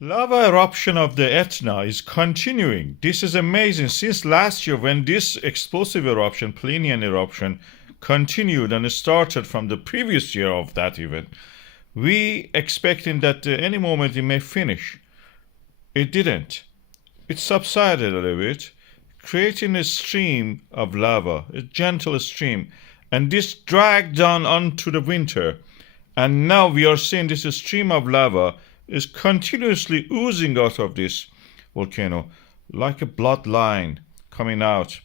Lava eruption of the Etna is continuing. This is amazing. Since last year, when this explosive eruption, Plinian eruption, continued and started from the previous year of that event, we expecting that any moment it may finish. It didn't. It subsided a little bit, creating a stream of lava, a gentle stream, and this dragged on onto the winter. And now we are seeing this stream of lava is continuously oozing out of this volcano like a bloodline coming out,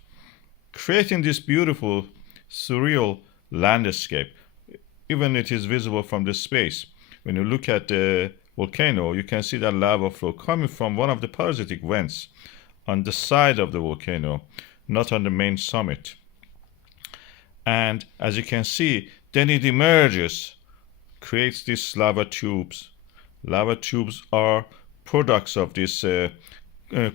creating this beautiful, surreal landscape. Even it is visible from the space. When you look at the volcano, you can see that lava flow coming from one of the parasitic vents on the side of the volcano, not on the main summit. And as you can see, then it emerges, creates these lava tubes. Lava tubes are products of this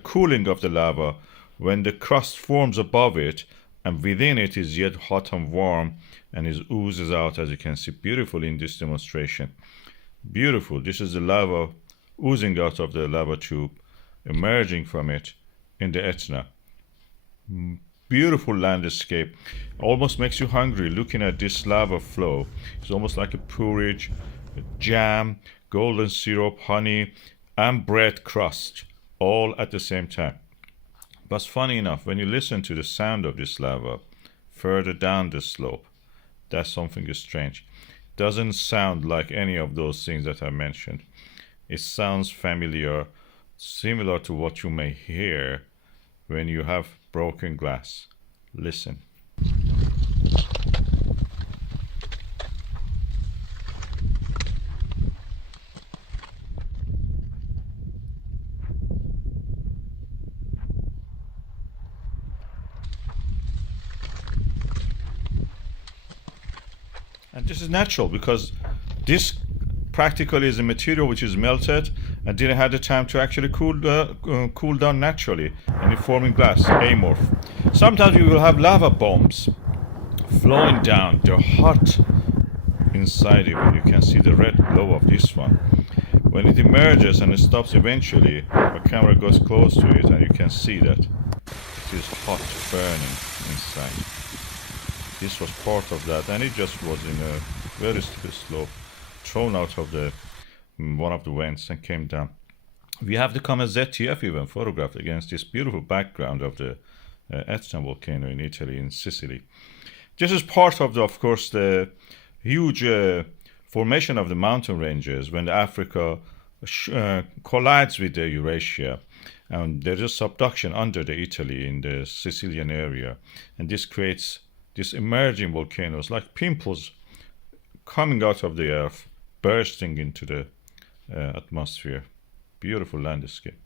cooling of the lava when the crust forms above it and within it is yet hot and warm and it oozes out, as you can see beautifully in this demonstration. Beautiful. This is the lava oozing out of the lava tube, emerging from it in the Etna. Beautiful landscape. Almost makes you hungry looking at this lava flow. It's almost like a porridge, a jam, golden syrup, honey, and bread crust, all at the same time. But funny enough, when you listen to the sound of this lava further down the slope, that's something strange. Doesn't sound like any of those things that I mentioned. It sounds familiar, similar to what you may hear when you have broken glass. Listen. And this is natural because this practically is a material which is melted and didn't have the time to actually cool down naturally and it forming glass, amorph. Sometimes you will have lava bombs flowing down. They're hot inside it. You can see the red glow of this one. When it emerges and it stops eventually, the camera goes close to it and you can see that it is hot, burning inside. This was part of that, and it just was in a very steep slope, thrown out of the one of the vents and came down. We have the comet ZTF even photographed against this beautiful background of the Etna volcano in Italy, in Sicily. This is part of course, the huge formation of the mountain ranges when Africa collides with the Eurasia. And there's a subduction under the Italy in the Sicilian area, and this creates these emerging volcanoes like pimples coming out of the earth, bursting into the atmosphere. Beautiful landscape.